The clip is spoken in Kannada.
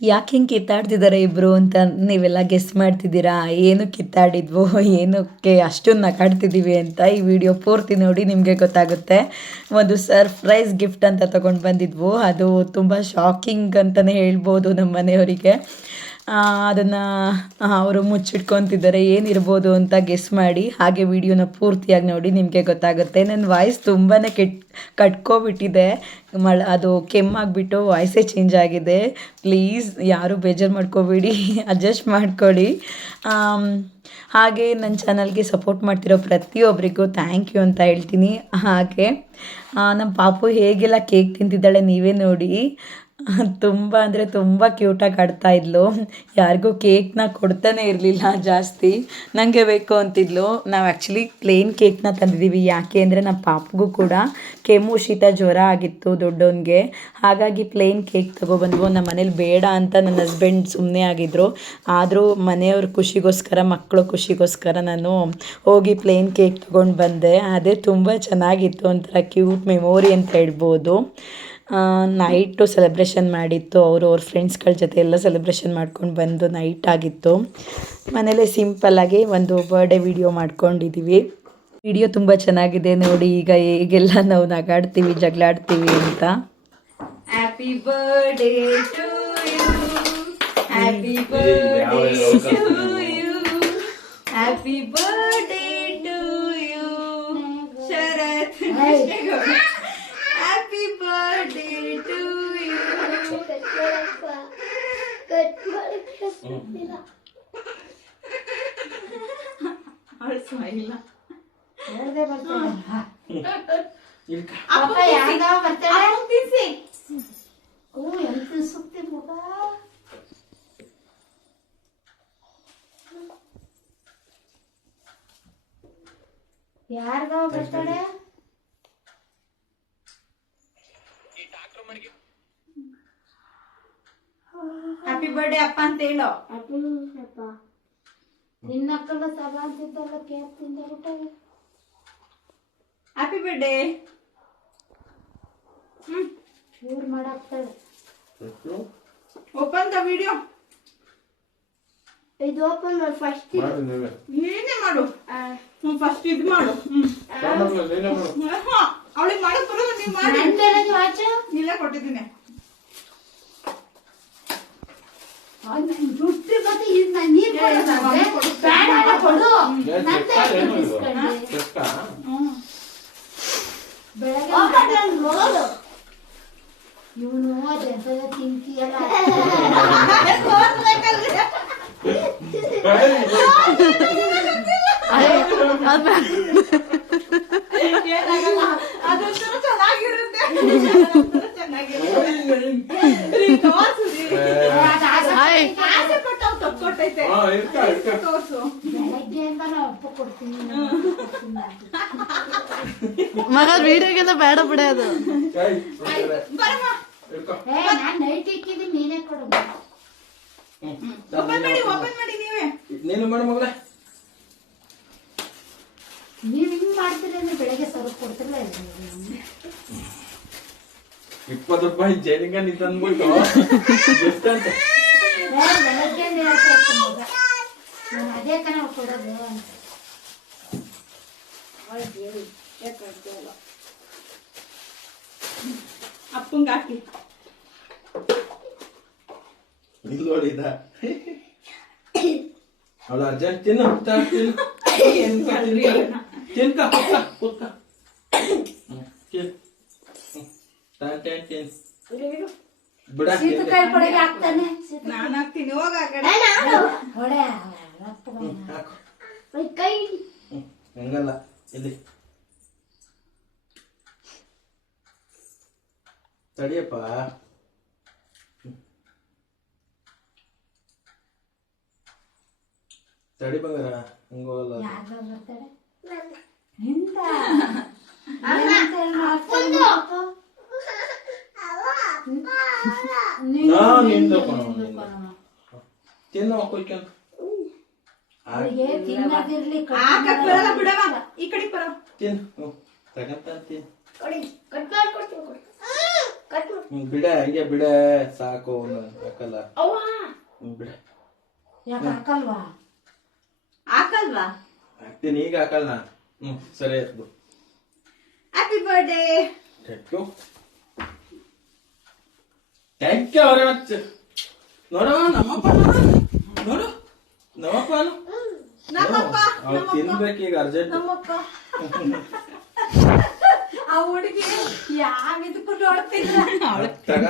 ಯಾಕೆ ಹಿಂಗೆ ಕಿತ್ತಾಡ್ತಿದ್ದಾರೆ ಇಬ್ರು ಅಂತ ನೀವೆಲ್ಲ ಗೆಸ್ ಮಾಡ್ತಿದ್ದೀರಾ. ಏನು ಕಿತ್ತಾಡಿದ್ವು, ಏನಕ್ಕೆ ಅಷ್ಟೊಂದು ನಗಾಡ್ತಿದ್ದೀವಿ ಅಂತ ಈ ವಿಡಿಯೋ ಪೂರ್ತಿ ನೋಡಿ ನಿಮಗೆ ಗೊತ್ತಾಗುತ್ತೆ. ಒಂದು ಸರ್ಪ್ರೈಸ್ ಗಿಫ್ಟ್ ಅಂತ ತೊಗೊಂಡು ಬಂದಿದ್ವು. ಅದು ತುಂಬ ಶಾಕಿಂಗ್ ಅಂತಲೇ ಹೇಳ್ಬೋದು ನಮ್ಮ ಮನೆಯವರಿಗೆ. ಅದನ್ನು ಅವರು ಮುಚ್ಚಿಟ್ಕೊತಿದ್ದಾರೆ. ಏನಿರ್ಬೋದು ಅಂತ ಗೆಸ್ ಮಾಡಿ. ಹಾಗೆ ವಿಡಿಯೋನ ಪೂರ್ತಿಯಾಗಿ ನೋಡಿ ನಿಮಗೆ ಗೊತ್ತಾಗುತ್ತೆ. ನನ್ನ ವಾಯ್ಸ್ ತುಂಬಾ ಕಟ್ಕೊಬಿಟ್ಟಿದೆ. ಅದು ಕೆಮ್ಮಾಗಿಬಿಟ್ಟು ವಾಯ್ಸೇ ಚೇಂಜ್ ಆಗಿದೆ. ಪ್ಲೀಸ್ ಯಾರು ಬೇಜಾರು ಮಾಡ್ಕೋಬೇಡಿ, ಅಡ್ಜಸ್ಟ್ ಮಾಡ್ಕೊಳ್ಳಿ. ಹಾಗೆ ನನ್ನ ಚಾನಲ್ಗೆ ಸಪೋರ್ಟ್ ಮಾಡ್ತಿರೋ ಪ್ರತಿಯೊಬ್ಬರಿಗೂ ಥ್ಯಾಂಕ್ ಯು ಅಂತ ಹೇಳ್ತೀನಿ. ಹಾಗೆ ನಮ್ಮ ಪಾಪು ಹೇಗೆಲ್ಲ ಕೇಕ್ ತಿಂತಿದ್ದಾಳೆ ನೀವೇ ನೋಡಿ. ತುಂಬ ಅಂದರೆ ತುಂಬ ಕ್ಯೂಟಾಗಿ ಆಡ್ತಾ ಇದ್ಲು. ಯಾರಿಗೂ ಕೇಕ್ನ ಕೊಡ್ತಾನೆ ಇರಲಿಲ್ಲ ಜಾಸ್ತಿ, ನನಗೆ ಬೇಕು ಅಂತಿದ್ಲು. ನಾವು ಆ್ಯಕ್ಚುಲಿ ಪ್ಲೇನ್ ಕೇಕ್ನ ತಂದಿದ್ದೀವಿ. ಯಾಕೆ ಅಂದರೆ ನಮ್ಮ ಪಾಪಗೂ ಕೂಡ ಕೆಮ್ಮು ಶೀತ ಜ್ವರ ಆಗಿತ್ತು ದೊಡ್ಡವನಿಗೆ. ಹಾಗಾಗಿ ಪ್ಲೇನ್ ಕೇಕ್ ತೊಗೊಬಂದ್ವು. ನಮ್ಮ ಮನೇಲಿ ಬೇಡ ಅಂತ ನನ್ನ ಹಸ್ಬೆಂಡ್ ಸುಮ್ಮನೆ ಆಗಿದ್ದರು. ಆದರೂ ಮನೆಯವ್ರ ಖುಷಿಗೋಸ್ಕರ, ಮಕ್ಕಳು ಖುಷಿಗೋಸ್ಕರ ನಾನು ಹೋಗಿ ಪ್ಲೇನ್ ಕೇಕ್ ತೊಗೊಂಡು ಬಂದೆ. ಅದೇ ತುಂಬ ಚೆನ್ನಾಗಿತ್ತು, ಒಂಥರ ಕ್ಯೂಟ್ ಮೆಮೊರಿ ಅಂತ ಹೇಳ್ಬೋದು. ನೈಟು ಸೆಲೆಬ್ರೇಷನ್ ಮಾಡಿತ್ತು. ಅವ್ರ ಫ್ರೆಂಡ್ಸ್ಗಳ ಜೊತೆ ಎಲ್ಲ ಸೆಲೆಬ್ರೇಷನ್ ಮಾಡ್ಕೊಂಡು ಬಂದು ನೈಟ್ ಆಗಿತ್ತು. ಮನೇಲೇ ಸಿಂಪಲ್ಲಾಗಿ ಒಂದು ಬರ್ಡೇ ವಿಡಿಯೋ ಮಾಡ್ಕೊಂಡಿದ್ದೀವಿ. ವಿಡಿಯೋ ತುಂಬ ಚೆನ್ನಾಗಿದೆ ನೋಡಿ. ಈಗ ಹೇಗೆಲ್ಲ ನಾವು ನಗಾಡ್ತೀವಿ, ಜಗಳಾಡ್ತೀವಿ ಅಂತ. Happy birthday to you, happy birthday to you, happy birthday to you Sharath. Happy birthday to you. Our smile. Apa yang kau bercanda? Aku bisik. Oh, yang tusuk di muka. Yaar kau bercanda? Happy birthday ಅಪ್ಪ ಅಂತ ಹೇಳೋ. ನಿನ್ನಕ್ಕಲ್ಲ ಸಭ ಅಂತಿದ್ದಲ್ಲ ಕೇಕ್ ತಿಂದ. Happy birthday. ಇವ್ರು ಮಾಡಾಕ್ತಾಳೆ. Open the video. ಇದು ಓಪನ್ ಮಾಡಿ ಫಸ್ಟ್. ನೀನೇ ಮಾಡು. ಫಸ್ಟ್ ಇದು ಮಾಡು. ಅವಳಿಗೆ ಮಾಡಕ್ ಬರೋದು, ನೀವು ಮಾಡಿ. ನೀನೇ ಕೊಟ್ಟಿದ್ದೀನಿ. ದುಡ್ಡು ಮತ್ತೆ ನೀರು ಕೊಡು. ಇವನು ತಿಂತೀಯಲ್ಲ. ಅದೊಂಥರ ಚೆನ್ನಾಗಿರುತ್ತೆ. ಮಗ ವಿಡಿಯೋಗೆಲ್ಲ ಬೇಡ ಬಿಡ. ಅದು ನೈಟ್ ಇಕ್ಕಿದ್ದೀನಿ, ನೀನೇ ಕೊಡು. ನೀನು ಮಾಡು ಮಗಳೇ. ನೀವ್ ಹಿಂಗ್ ಮಾಡ್ತೀರಿ ಅಂದ್ರೆ ಬೆಳಗ್ಗೆ ಸ್ವಲ್ಪ ಕೊಡ್ತಿರ್ಲ. 20 ರೂಪಾಯಿ ಜೈಲಿಂಗ ನೀ ತಂದ್ಬಿಟ್ಟು ಎಷ್ಟಂತ ಬೆಳಗ್ಗೆ ಅದೇ ಕಣ ಕೊಡೋದು ಅಂತ. ಅಪ್ಪಂಗ ಹಾಕಿ ನೋಡಿದ ಅವಳು ಅರ್ಜೆಂಟ್ ತಿನ್ನು ತಿನ್ಕ ಕುತ್ಕ ಬಿಡ. ನಾನು ಹಾಕ್ತೀನಿ, ಹೋಗ ಕೈ ಹಂಗಲ್ಲ. ಇಲ್ಲಿ ತಡಿಯಪ್ಪ. ತಡಿ ಬಂಗಾರ, ಹಂಗೋಲ್ಲ. ತಿನ್ನು ಕೊಯ್ಕೊಂತ ಅವ್ರಿಗೆ ತಿನ್ನೋದಿರ್ಲಿ ಹಾಕಕ್ ಬರಲ್ಲ ಬಿಡವ, ಈ ಕಡೆ ಬರ. ತಿನ್ನು ತಗಂತ ತಿನ್ ಕಟ್ ಮಾಡ್ಕೊಡ್ತೀನಿ ಬಿಡ ಹಂಗೆ ಬಿಡ ಸಾಕು ಅವ್ನು ಹಾಕಲ್ಲ ಬಿಡ ಯಾಕೆ ಹಾಕಲ್ವಾ ಹಾಕಲ್ವಾ? ಹಾಕ್ತೀನಿ ಈಗ ಹಾಕಲ್ಲ ಸರಿ ಆಯ್ತು happy birthday. Thank you very much. ನೋಡು ನಮ್ಮಪ್ಪ ನೋಡು ನಮ್ಮಪ್ಪ ಅವ್ರು ತಿನ್ಬೇಕೀಗ ಅರ್ಜೆಂಟ್. ನಮ್ಮಪ್ಪ ಆ ಹುಡುಗಿ ಯಾವ ಇದಕ್ಕೂ ನೋಡ್ತಿಲ್ಲ.